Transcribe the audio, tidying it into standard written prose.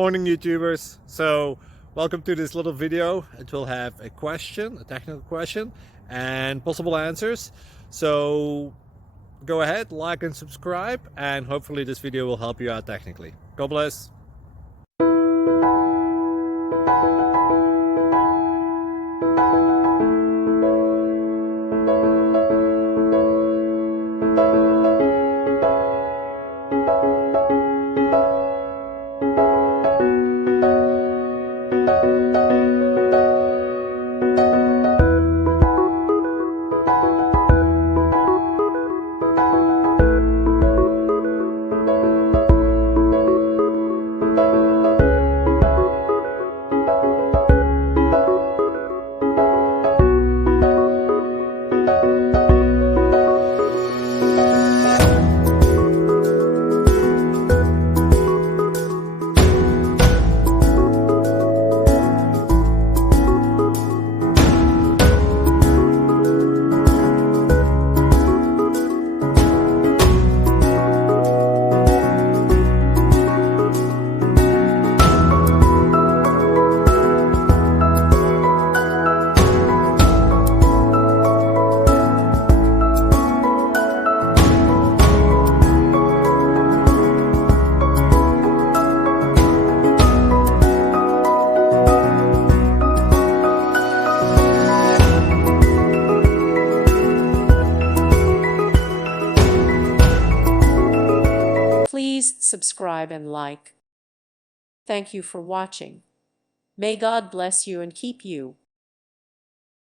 Morning YouTubers. So welcome to this little video. It will have a question, a technical question, and possible answers. So go ahead, like and subscribe, and hopefully this video will help you out technically. God bless. Please subscribe and like. Thank you for watching. May God bless you and keep you.